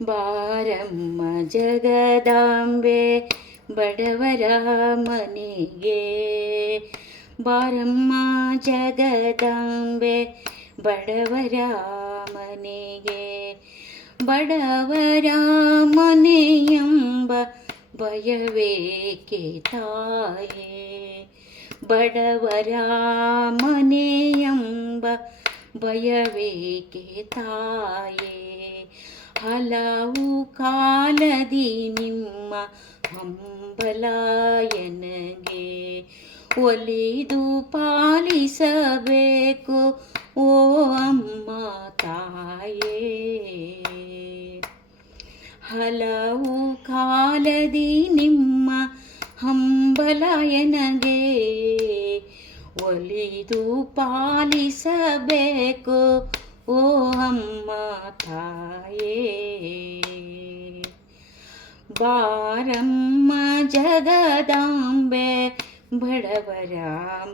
ಬಾರಮ್ಮ ಜಗದಾಂಬೆ ಬಡವರ ಮನೆಗೆ, ಬಾರಮ್ಮ ಜಗದಾಂಬೆ ಬಡವರ ಮನೆಗೆ. ಬಡವರ ಮನೆಯೆಂಬ ಭಯವೇಕೆ ತಾಯೇ, ಬಡವರ ಮನೆಯೆಂಬ ಭಯವೇಕೆ ತಾಯೇ. ಹಲವು ಕಾಲದಿ ನಿಮ್ಮ ಹಂಬಲಾಯನಗೆ ಒಲಿದು ಪಾಲಿಸಬೇಕು ಓ ಅಮ್ಮ ತಾಯೇ. ಹಲವು ಕಾಲದಿ ನಿಮ್ಮ ಹಂಬಲಾಯನಗೆ ಒಲಿದು ಪಾಲಿಸಬೇಕು ಓ ಅಮ್ಮ ತಾಯೇ. ಬಾರಮ್ಮ ಜಗದಾಂಬೆ ಬಡವರ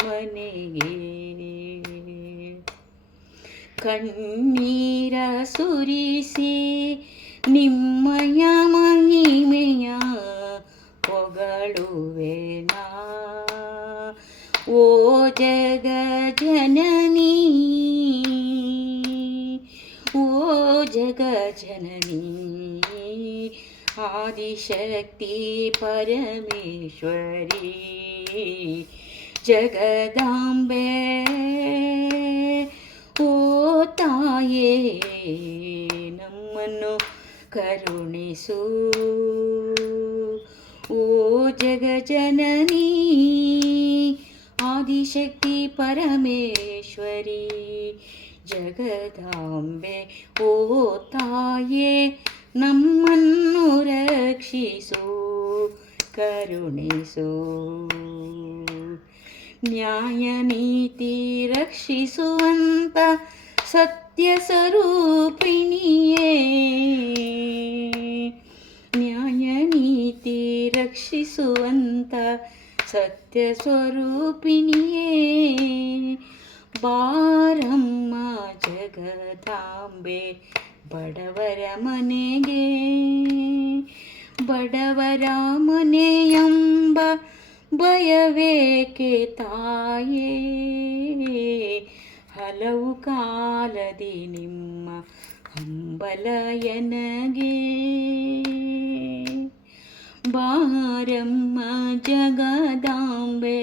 ಮನೆಗೆ, ಕಣ್ಣೀರ ಸುರಿಸಿ ನಿಮ್ಮಯ ಮಹಿಮೆಯ ಹೊಗಳುವೆನಾ ಓ ಜಗ ಜನನಿ, ಓ ಜಗ ಜನನಿ. ಆದಿಶಕ್ತಿ ಪರಮೇಶ್ವರಿ ಜಗದಾಂಬೆ ಓ ತಾಯೇ, ನಮ್ಮನ್ನು ಕರುಣಿಸು ಓ ಜಗ ಜನನಿ. ಆದಿಶಕ್ತಿ ಪರಮೇಶ್ವರಿ ಜಗದಾಂಬೆ ಓ ತಾಯೇ, ನಮ್ಮನ್ನು ರಕ್ಷಿಸು ಕರುಣಿಸು. ನ್ಯಾಯ ನೀತಿ ರಕ್ಷಿಸುವಂತ ಸತ್ಯ ಸ್ವರೂಪಿಣಿಯೇ, ನ್ಯಾಯ ನೀತಿ ರಕ್ಷಿಸುವಂತ ಸತ್ಯ ಸ್ವರೂಪಿಣಿಯೇ. ಬಾರಮ್ಮ ಜಗದಾಂಬೆ ಬಡವರ ಮನೆಗೆ, ಬಡವರ ಮನೆಯೆಂಬ ಭಯವೇಕೆ ತಾಯೇ. ಹಲವು ಕಾಲದಿ ನಿಮ್ಮ ಹಂಬಲಯನಗೆ ಬಾರಮ್ಮ ಜಗದಾಂಬೆ